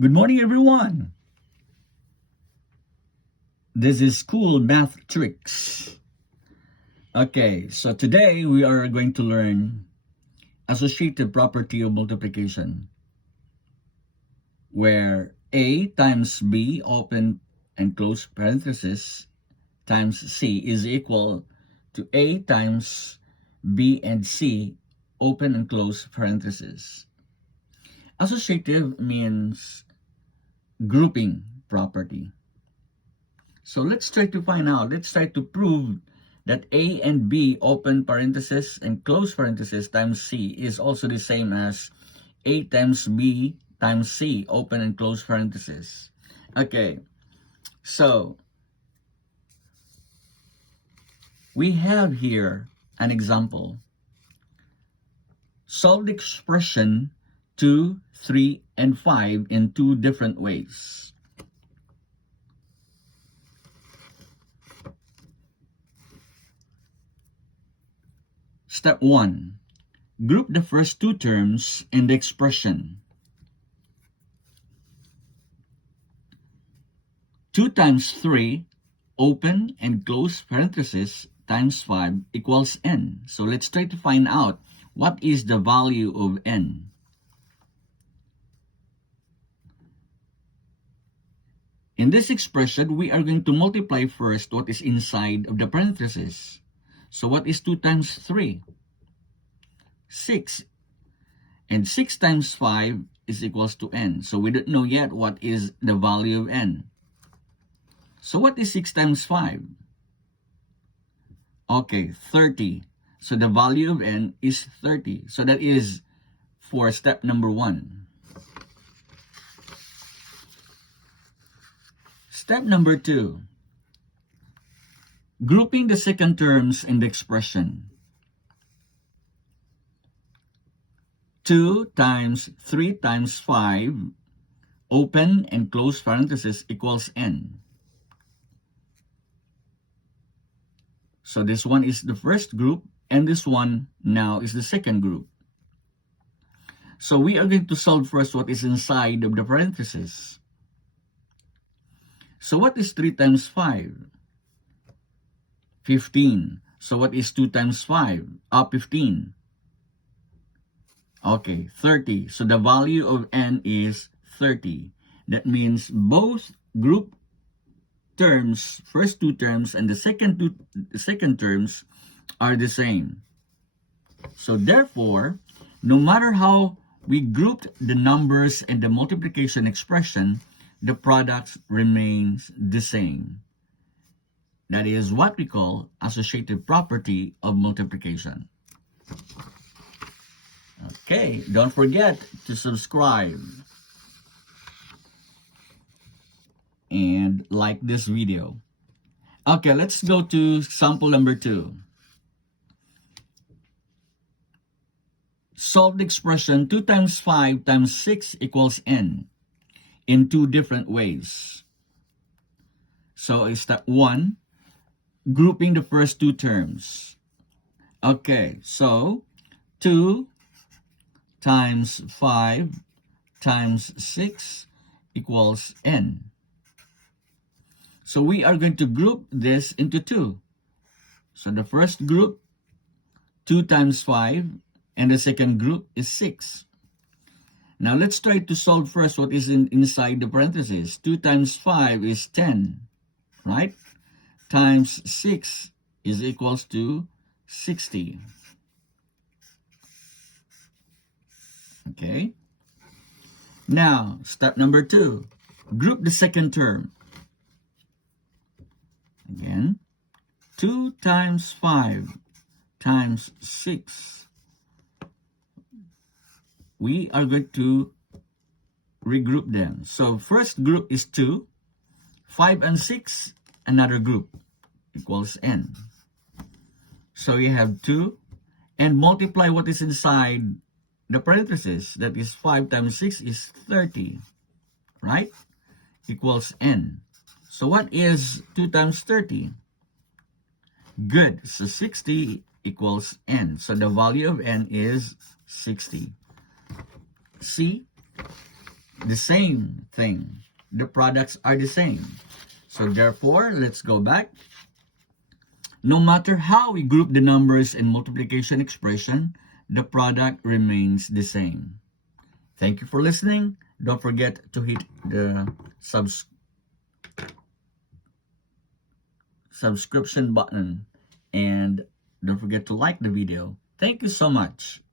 Good morning, everyone. This is Cool Math Tricks. Okay, so today we are going to learn associative property of multiplication, where A times B, open and close parenthesis, times C is equal to A times B and C, open and close parenthesis. Associative means grouping property. So let's try to prove that A and B, open parenthesis and close parenthesis, times C is also the same as A times B times C, open and close parenthesis. Okay, so we have here an example. Solve the expression 2, 3, and 5 in two different ways. Step 1. Group the first two terms in the expression. 2 times 3, open and close parenthesis, times 5 equals n. So let's try to find out what is the value of n. In this expression, we are going to multiply first what is inside of the parenthesis. So what is 2 times 3? 6. And 6 times 5 is equals to n. So we don't know yet what is the value of n. So what is 6 times 5? Okay, 30. So the value of n is 30. So that is for step number 1. Step number 2. Grouping the second terms in the expression. 2 times 3 times 5, open and close parenthesis, equals n. So this one is the first group, and this one now is the second group. So we are going to solve first what is inside of the parenthesis. So what is 3 times 5? 15. So what is 2 times 5? 15. Okay, 30. So the value of n is 30. That means both group terms, first two terms, and the second terms are the same. So therefore, no matter how we grouped the numbers in the multiplication expression, the product remains the same. That is what we call associative property of multiplication. Okay, don't forget to subscribe and like this video. Okay, let's go to sample number 2. Solve the expression 2 times 5 times 6 equals n in two different ways. So step 1, grouping the first two terms. Okay, so 2 times 5 times 6 equals n. So we are going to group this into two. So the first group, 2 times 5, and the second group is 6. Now let's try to solve first what is inside the parentheses. 2 times 5 is 10, right? Times 6 is equals to 60. Okay. Now, step number 2. Group the second term. Again, 2 times 5 times 6. We are going to regroup them. So first group is 2, 5 and 6, another group, equals n. So you have 2, and multiply what is inside the parenthesis. That is 5 times 6 is 30, right? Equals n. So what is 2 times 30? Good. So 60 equals n. So the value of n is 60. See? the same thing. The products are the same. So therefore, let's go back. No matter how we group the numbers in multiplication expression, the product remains the same. Thank you for listening. Don't forget to hit the subscription button and don't forget to like the video. Thank you so much.